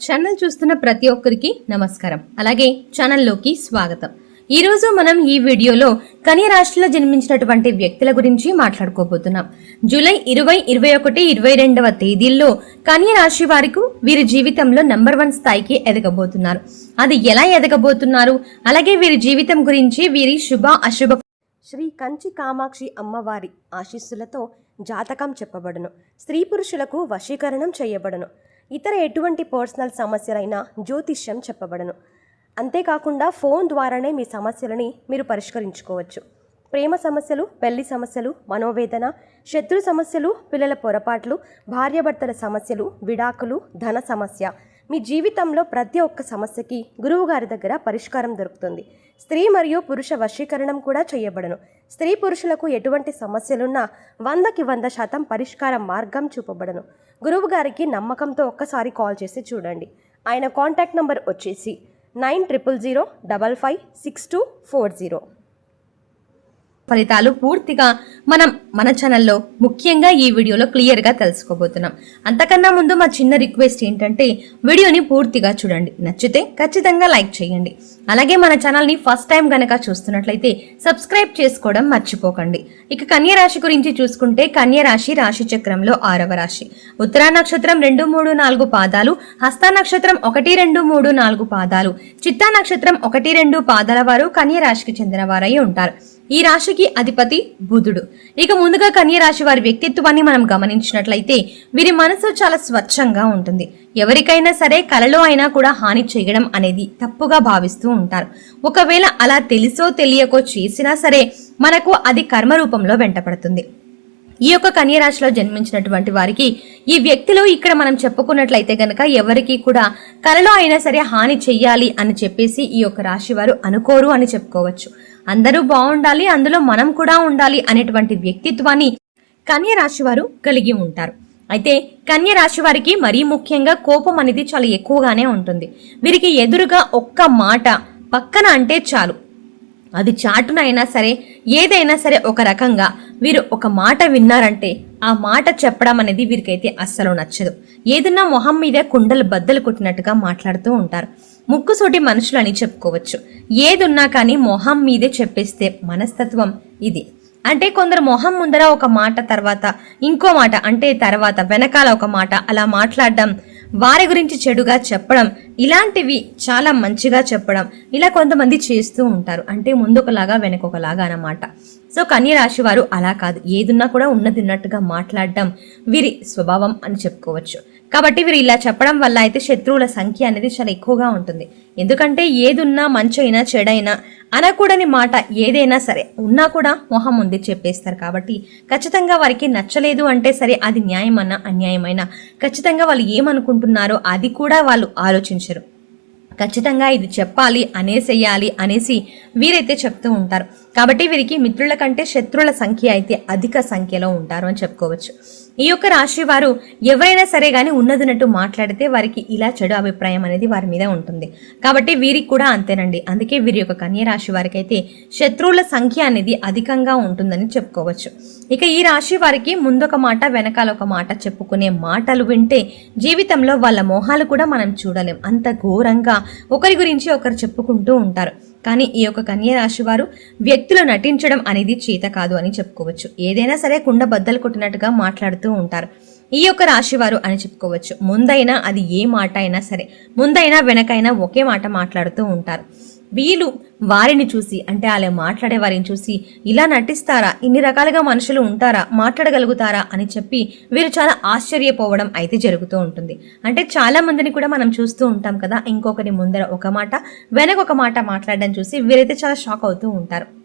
Channel చూస్తున్న ప్రతి ఒక్కరికి నమస్కారం. అలాగే ఛానల్లోకి స్వాగతం. ఈరోజు మనం ఈ వీడియోలో కన్య రాశిలో జన్మించినటువంటి వ్యక్తుల గురించి మాట్లాడుకోబోతున్నాం. జూలై ఇరవై ఇరవై ఒకటి ఇరవై రెండవ తేదీల్లో కన్య రాశి వారికి వీరి జీవితంలో నంబర్ వన్ స్థాయికి ఎదగబోతున్నారు. అది ఎలా ఎదగబోతున్నారు? అలాగే వీరి జీవితం గురించి వీరి శుభ అశుభ శ్రీ కంచి కామాక్షి అమ్మవారి ఆశీస్సులతో జాతకం చెప్పబడును. స్త్రీ పురుషులకు వశీకరణం చేయబడును. ఇతర ఎటువంటి పర్సనల్ సమస్యలైనా జ్యోతిష్యం చెప్పబడను. అంతేకాకుండా ఫోన్ ద్వారానే మీ సమస్యలని మీరు పరిష్కరించుకోవచ్చు. ప్రేమ సమస్యలు పెళ్ళి సమస్యలు మనోవేదన శత్రు సమస్యలు పిల్లల పొరపాట్లు భార్యాభర్తల సమస్యలు విడాకులు ధన సమస్య మీ జీవితంలో ప్రతి ఒక్క సమస్యకి గురువుగారి దగ్గర పరిష్కారం దొరుకుతుంది. స్త్రీ మరియు పురుష వశీకరణం కూడా చేయబడను. స్త్రీ పురుషులకు ఎటువంటి సమస్యలున్నా వందకి వంద శాతం పరిష్కార మార్గం చూపబడను. గురువు గారికి నమ్మకంతో ఒక్కసారి కాల్ చేసి చూడండి. ఆయన కాంటాక్ట్ నంబర్ వచ్చేసి nine triple zero double five six two four zero. ఫలితాలు పూర్తిగా మనం మన ఛానల్లో ముఖ్యంగా ఈ వీడియోలో క్లియర్గా తెలుసుకోబోతున్నాం. అంతకన్నా ముందు మా చిన్న రిక్వెస్ట్ ఏంటంటే వీడియోని పూర్తిగా చూడండి. నచ్చితే ఖచ్చితంగా లైక్ చేయండి. అలాగే మన ఛానల్ని ఫస్ట్ టైం గనక చూస్తున్నట్లయితే సబ్స్క్రైబ్ చేసుకోవడం మర్చిపోకండి. ఇక కన్య రాశి గురించి చూసుకుంటే కన్య రాశి రాశి చక్రంలో ఆరవ రాశి. ఉత్తరా నక్షత్రం రెండు మూడు నాలుగు పాదాలు హస్త నక్షత్రం ఒకటి రెండు మూడు నాలుగు పాదాలు చిత్తా నక్షత్రం ఒకటి రెండు పాదాల వారు కన్య రాశికి చెందిన వారై ఉంటారు. ఈ రాశికి అధిపతి బుధుడు. ఇక ముందుగా కన్య రాశి వారి వ్యక్తిత్వాన్ని మనం గమనించినట్లయితే వీరి మనసు చాలా స్వచ్ఛంగా ఉంటుంది. ఎవరికైనా సరే కలలో అయినా కూడా హాని చేయడం అనేది తప్పుగా భావిస్తూ ఉంటారు. ఒకవేళ అలా తెలిసో తెలియకో చేసినా సరే మనకు అది కర్మ రూపంలో వెంటపడుతుంది. ఈ యొక్క కన్యరాశిలో జన్మించినటువంటి వారికి ఈ వ్యక్తిలో ఇక్కడ మనం చెప్పుకున్నట్లయితే గనక ఎవరికి కూడా కలలో అయినా సరే హాని చెయ్యాలి అని చెప్పేసి ఈ యొక్క రాశి వారు అనుకోరు అని చెప్పుకోవచ్చు. అందరూ బాగుండాలి అందులో మనం కూడా ఉండాలి అనేటువంటి వ్యక్తిత్వాన్ని కన్య రాశి వారు కలిగి ఉంటారు. అయితే కన్య రాశి వారికి మరీ ముఖ్యంగా కోపం అనేది చాలా ఎక్కువగానే ఉంటుంది. వీరికి ఎదురుగా ఒక్క మాట పక్కన అంటే చాలు. అది చాటున అయినా సరే ఏదైనా సరే ఒక రకంగా వీరు ఒక మాట విన్నారంటే ఆ మాట చెప్పడం అనేది వీరికైతే అస్సలు నచ్చదు. ఏదన్నా మొహం మీద కుండలు బద్దలు కొట్టినట్టుగా మాట్లాడుతూ ఉంటారు. ముక్కుసోటి మనుషులు అని చెప్పుకోవచ్చు. ఏదున్నా కానీ మొహం మీదే చెప్పేస్తే మనస్తత్వం ఇది. అంటే కొందరు మొహం ముందర ఒక మాట తర్వాత ఇంకో మాట అంటే తర్వాత వెనకాల ఒక మాట అలా మాట్లాడడం వారి గురించి చెడుగా చెప్పడం ఇలాంటివి చాలా మంచిగా చెప్పడం ఇలా కొంతమంది చేస్తూ ఉంటారు. అంటే ముందొకలాగా వెనకొకలాగా అన్నమాట. సో కన్య రాశి వారు అలా కాదు. ఏదున్నా కూడా ఉన్నదిన్నట్టుగా మాట్లాడడం వీరి స్వభావం అని చెప్పుకోవచ్చు. కాబట్టి వీరు ఇలా చెప్పడం వల్ల అయితే శత్రువుల సంఖ్య అనేది చాలా ఎక్కువగా ఉంటుంది. ఎందుకంటే ఏదున్నా మంచైనా చెడైనా అనకూడని మాట ఏదైనా సరే ఉన్నా కూడా మొహం ఉంది చెప్పేస్తారు కాబట్టి ఖచ్చితంగా వారికి నచ్చలేదు అంటే సరే అది న్యాయమన్నా అన్యాయమైనా ఖచ్చితంగా వాళ్ళు ఏమనుకుంటున్నారో అది కూడా వాళ్ళు ఆలోచించరు. ఖచ్చితంగా ఇది చెప్పాలి అనేసేయాలి అనేసి వీరైతే చెప్తూ ఉంటారు. కాబట్టి వీరికి మిత్రుల కంటే శత్రువుల సంఖ్య అయితే అధిక సంఖ్యలో ఉంటారు అని చెప్పుకోవచ్చు. ఈ యొక్క రాశి వారు ఎవరైనా సరే కానీ ఉన్నదినట్టు మాట్లాడితే వారికి ఇలా చెడు అభిప్రాయం అనేది వారి మీద ఉంటుంది. కాబట్టి వీరికి కూడా అంతేనండి. అందుకే వీరి యొక్క కన్య రాశి వారికి అయితే శత్రువుల సంఖ్య అనేది అధికంగా ఉంటుందని చెప్పుకోవచ్చు. ఇక ఈ రాశి వారికి ముందొక మాట వెనకాల ఒక మాట చెప్పుకునే మాటలు వింటే జీవితంలో వాళ్ళ మోహాలు కూడా మనం చూడలేం. అంత ఘోరంగా ఒకరి గురించి ఒకరు చెప్పుకుంటూ ఉంటారు. కానీ ఈ యొక్క కన్య రాశి వారు వ్యక్తులు నటించడం అనేది చేత కాదు అని చెప్పుకోవచ్చు. ఏదైనా సరే కుండ బద్దలు కొట్టినట్టుగా మాట్లాడుతూ ఉంటారు. ఈ యొక్క రాశి వారు అని చెప్పుకోవచ్చు. ముందైనా అది ఏ మాట అయినా సరే ముందైనా వెనకైనా ఒకే మాట మాట్లాడుతూ ఉంటారు. వీళ్ళు వారిని చూసి అంటే అలా మాట్లాడే వారిని చూసి ఇలా నటిస్తారా? ఇన్ని రకాలుగా మనుషులు ఉంటారా? మాట్లాడగలుగుతారా? అని చెప్పి వీరు చాలా ఆశ్చర్యపోవడం అయితే జరుగుతూ ఉంటుంది. అంటే చాలా మందిని కూడా మనం చూస్తూ ఉంటాం కదా ఇంకొకరి ముందర ఒక మాట వెనక ఒక మాట మాట్లాడడం చూసి వీరైతే చాలా షాక్ అవుతూ ఉంటారు.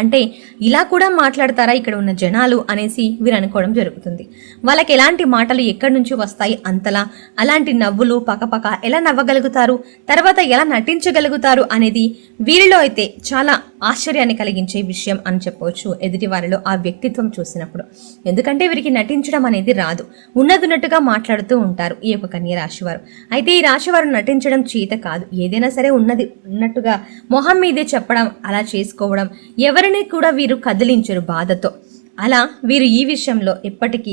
అంటే ఇలా కూడా మాట్లాడతారా ఇక్కడ ఉన్న జనాలు అనేసి వీరు అనుకోవడం జరుగుతుంది. వాళ్ళకి ఎలాంటి మాటలు ఎక్కడి నుంచి వస్తాయి అంతలా? అలాంటి నవ్వులు పకపక ఎలా నవ్వగలుగుతారు? తర్వాత ఎలా నటించగలుగుతారు అనేది వీరిలో అయితే చాలా ఆశ్చర్యాన్ని కలిగించే విషయం అని చెప్పవచ్చు ఎదుటి వారిలో ఆ వ్యక్తిత్వం చూసినప్పుడు. ఎందుకంటే వీరికి నటించడం అనేది రాదు. ఉన్నదున్నట్టుగా మాట్లాడుతూ ఉంటారు ఈ యొక్క కన్య రాశివారు అయితే ఈ రాశివారు నటించడం చేత కాదు. ఏదైనా సరే ఉన్నది ఉన్నట్టుగా మొహం మీదే చెప్పడం అలా చేసుకోవడం ఎవరు ఎవరిని కూడా వీరు కదిలించరు బాధతో. అలా వీరు ఈ విషయంలో ఎప్పటికీ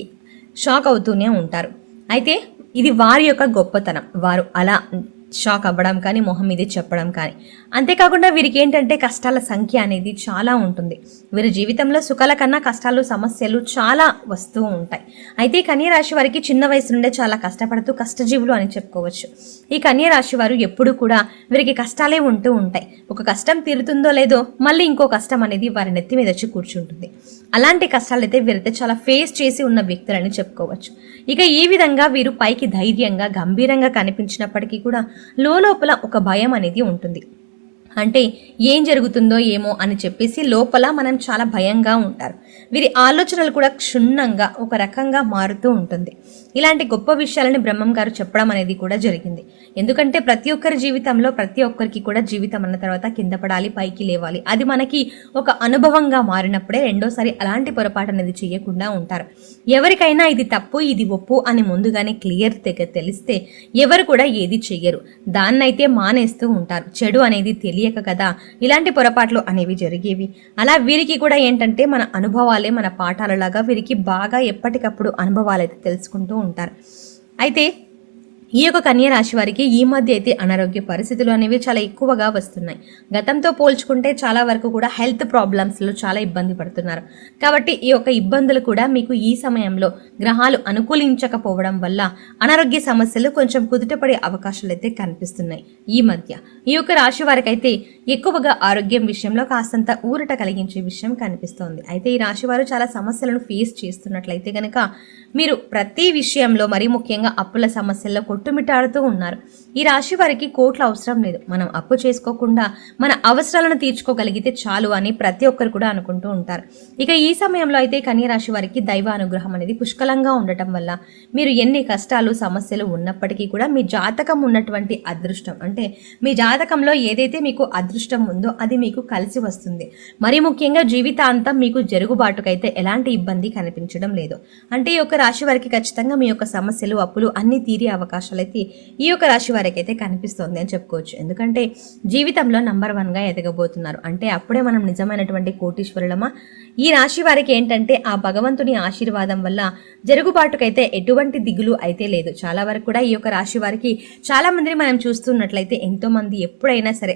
షాక్ అవుతూనే ఉంటారు. అయితే ఇది వారి యొక్క గొప్పతనం. వారు అలా షాక్ అవ్వడం కానీ మొహం ఇది చెప్పడం కానీ అంతేకాకుండా వీరికి ఏంటంటే కష్టాల సంఖ్య అనేది చాలా ఉంటుంది. వీరి జీవితంలో సుఖాల కన్నా కష్టాలు సమస్యలు చాలా వస్తూ ఉంటాయి. అయితే కన్యరాశి వారికి చిన్న వయసు నుండే చాలా కష్టపడుతూ కష్టజీవులు అని చెప్పుకోవచ్చు. ఈ కన్యరాశి వారు ఎప్పుడూ కూడా వీరికి కష్టాలే ఉంటూ ఉంటాయి. ఒక కష్టం తీరుతుందో లేదో మళ్ళీ ఇంకో కష్టం అనేది వారి నెత్తి మీద వచ్చి కూర్చుంటుంది. అలాంటి కష్టాలు అయితే వీరైతే చాలా ఫేస్ చేసి ఉన్న వ్యక్తులని చెప్పుకోవచ్చు. ఇక ఈ విధంగా వీరు పైకి ధైర్యంగా గంభీరంగా కనిపించినప్పటికీ కూడా లోపల ఒక భయం అనేది ఉంటుంది. అంటే ఏం జరుగుతుందో ఏమో అని చెప్పేసి లోపల మనం చాలా భయంగా ఉంటారు. వీరి ఆలోచనలు కూడా క్షుణ్ణంగా ఒక రకంగా మారుతూ ఉంటుంది. ఇలాంటి గొప్ప విషయాలని బ్రహ్మం గారు చెప్పడం అనేది కూడా జరిగింది. ఎందుకంటే ప్రతి ఒక్కరి జీవితంలో ప్రతి ఒక్కరికి కూడా జీవితం అన్న తర్వాత కింద పడాలి పైకి లేవాలి. అది మనకి ఒక అనుభవంగా మారినప్పుడే రెండోసారి అలాంటి పొరపాటు అనేది చేయకుండా ఉంటారు. ఎవరికైనా ఇది తప్పు ఇది ఒప్పు అని ముందుగానే క్లియర్ తెగ తెలిస్తే ఎవరు కూడా ఏది చెయ్యరు. దాన్నైతే మానేస్తూ ఉంటారు. చెడు అనేది తెలియక కదా ఇలాంటి పొరపాట్లు అనేవి జరిగేవి. అలా వీరికి కూడా ఏంటంటే మన అనుభవాలే మన పాఠాలలాగా వీరికి బాగా ఎప్పటికప్పుడు అనుభవాలు అయితే తెలుసుకుంటూ ఉంటారు. అయితే ఈ యొక్క కన్య రాశి వారికి ఈ మధ్య అయితే అనారోగ్య పరిస్థితులు అనేవి చాలా ఎక్కువగా వస్తున్నాయి. గతంతో పోల్చుకుంటే చాలా వరకు కూడా హెల్త్ ప్రాబ్లమ్స్లో చాలా ఇబ్బంది పడుతున్నారు. కాబట్టి ఈ యొక్క ఇబ్బందులు కూడా మీకు ఈ సమయంలో గ్రహాలు అనుకూలించకపోవడం వల్ల అనారోగ్య సమస్యలు కొంచెం కుదుటపడే అవకాశాలు అయితే కనిపిస్తున్నాయి. ఈ మధ్య ఈ యొక్క రాశి వారికి అయితే ఎక్కువగా ఆరోగ్యం విషయంలో కాస్తంత ఊరట కలిగించే విషయం కనిపిస్తోంది. అయితే ఈ రాశి వారు చాలా సమస్యలను ఫేస్ చేస్తున్నట్లయితే కనుక మీరు ప్రతి విషయంలో మరీ ముఖ్యంగా అప్పుల సమస్యల్లో కొట్టుమిట్టాడుతూ ఉన్నారు. ఈ రాశి వారికి కోట్లు అవసరం లేదు. మనం అప్పు చేసుకోకుండా మన అవసరాలను తీర్చుకోగలిగితే చాలు అని ప్రతి ఒక్కరు కూడా అనుకుంటూ ఉంటారు. ఇక ఈ సమయంలో అయితే కన్య రాశి వారికి దైవ అనుగ్రహం అనేది పుష్కలంగా ఉండటం వల్ల మీరు ఎన్ని కష్టాలు సమస్యలు ఉన్నప్పటికీ కూడా మీ జాతకం ఉన్నటువంటి అదృష్టం. అంటే మీ జాతకంలో ఏదైతే మీకు అదృష్టం ఉందో అది మీకు కలిసి వస్తుంది. మరి ముఖ్యంగా జీవితాంతం మీకు జరుగుబాటుకైతే ఎలాంటి ఇబ్బంది కనిపించడం లేదు. అంటే ఈ యొక్క రాశి వారికి ఖచ్చితంగా మీ యొక్క సమస్యలు అప్పులు అన్ని తీరే అవకాశాలు అయితే ఈ యొక్క రాశి వారికి అయితే కనిపిస్తుంది అని చెప్పుకోవచ్చు. ఎందుకంటే జీవితంలో నంబర్ వన్గా ఎదగబోతున్నారు. అంటే అప్పుడే మనం నిజమైనటువంటి కోటీశ్వరులమా? ఈ రాశి వారికి ఏంటంటే ఆ భగవంతుని ఆశీర్వాదం వల్ల జరుగుబాటుకైతే ఎటువంటి దిగులు అయితే లేదు. చాలా వరకు కూడా ఈ యొక్క రాశి వారికి చాలా మందిని మనం చూస్తున్నట్లయితే ఎంతో మంది ఎప్పుడైనా సరే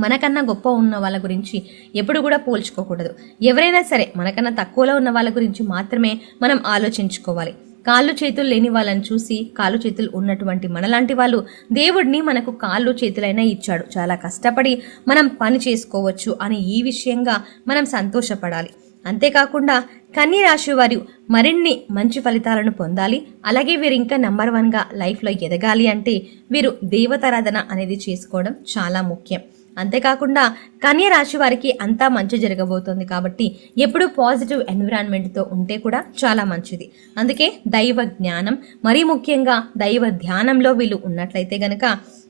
మనకన్నా గొప్ప ఉన్న వాళ్ళ గురించి ఎప్పుడు కూడా పోల్చుకోకూడదు. ఎవరైనా సరే మనకన్నా తక్కువలో ఉన్న వాళ్ళ గురించి మాత్రమే మనం ఆలోచించుకోవాలి. కాళ్ళు చేతులు లేని వాళ్ళని చూసి కాళ్ళు చేతులు ఉన్నటువంటి మనలాంటి వాళ్ళు దేవుడిని మనకు కాళ్ళు చేతులైనా ఇచ్చాడు. చాలా కష్టపడి మనం పని చేసుకోవచ్చు అని ఈ విషయంగా మనం సంతోషపడాలి. అంతేకాకుండా కన్య రాశి వారు మరిన్ని మంచి ఫలితాలను పొందాలి. అలాగే వీరు ఇంకా నెంబర్ వన్గా లైఫ్లో ఎదగాలి అంటే వీరు దేవతారాధన అనేది చేసుకోవడం చాలా ముఖ్యం. అంతేకాకుండా కన్య రాశి వారికి అంతా మంచి జరగబోతోంది కాబట్టి ఎప్పుడూ పాజిటివ్ ఎన్విరాన్మెంట్తో ఉంటే కూడా చాలా మంచిది. అందుకే దైవ జ్ఞానం మరీ ముఖ్యంగా దైవ ధ్యానంలో వీళ్ళు ఉన్నట్లయితే గనక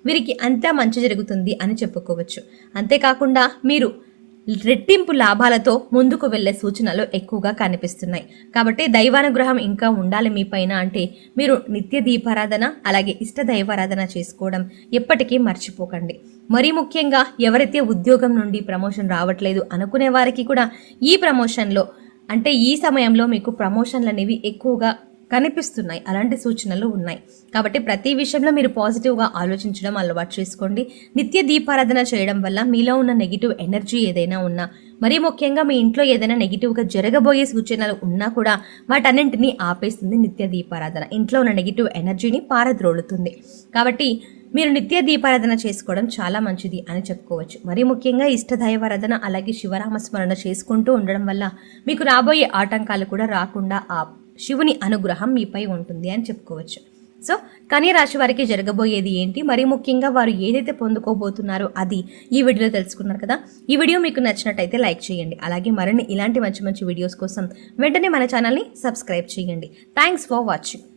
వీరికి అంతా మంచి జరుగుతుంది అని చెప్పుకోవచ్చు. అంతేకాకుండా మీరు రెట్టింపు లాభాలతో ముందుకు వెళ్ళే సూచనలు ఎక్కువగా కనిపిస్తున్నాయి. కాబట్టి దైవానుగ్రహం ఇంకా ఉండాలి మీ పైన అంటే మీరు నిత్య దీపారాధన అలాగే ఇష్ట దైవారాధన చేసుకోవడం ఎప్పటికీ మర్చిపోకండి. మరీ ముఖ్యంగా ఎవరైతే ఉద్యోగం నుండి ప్రమోషన్ రావట్లేదు అనుకునే వారికి కూడా ఈ ప్రమోషన్లో అంటే ఈ సమయంలో మీకు ప్రమోషన్లు అనేవి ఎక్కువగా కనిపిస్తున్నాయి. అలాంటి సూచనలు ఉన్నాయి. కాబట్టి ప్రతి విషయంలో మీరు పాజిటివ్గా ఆలోచించడం అలవాటు చేసుకోండి. నిత్య దీపారాధన చేయడం వల్ల మీలో ఉన్న నెగిటివ్ ఎనర్జీ ఏదైనా ఉన్నా మరీ ముఖ్యంగా మీ ఇంట్లో ఏదైనా నెగిటివ్గా జరగబోయే సూచనలు ఉన్నా కూడా వాటన్నింటినీ ఆపేస్తుంది నిత్య దీపారాధన. ఇంట్లో ఉన్న నెగిటివ్ ఎనర్జీని పారద్రోలుతుంది. కాబట్టి మీరు నిత్య దీపారాధన చేసుకోవడం చాలా మంచిది అని చెప్పుకోవచ్చు. మరీ ముఖ్యంగా ఇష్టదైవారాధన అలాగే శివరామస్మరణ చేసుకుంటూ ఉండడం వల్ల మీకు రాబోయే ఆటంకాలు కూడా రాకుండా ఆ శివుని అనుగ్రహం మీపై ఉంటుంది అని చెప్పుకోవచ్చు. సో కన్య రాశి వారికి జరగబోయేది ఏంటి? మరీ ముఖ్యంగా వారు ఏదైతే పొందుకోబోతున్నారో అది ఈ వీడియోలో తెలుసుకున్నారు కదా. ఈ వీడియో మీకు నచ్చినట్టయితే లైక్ చేయండి. అలాగే మరిన్ని ఇలాంటి మంచి మంచి వీడియోస్ కోసం వెంటనే మన ఛానల్ని సబ్స్క్రైబ్ చేయండి. Thanks for watching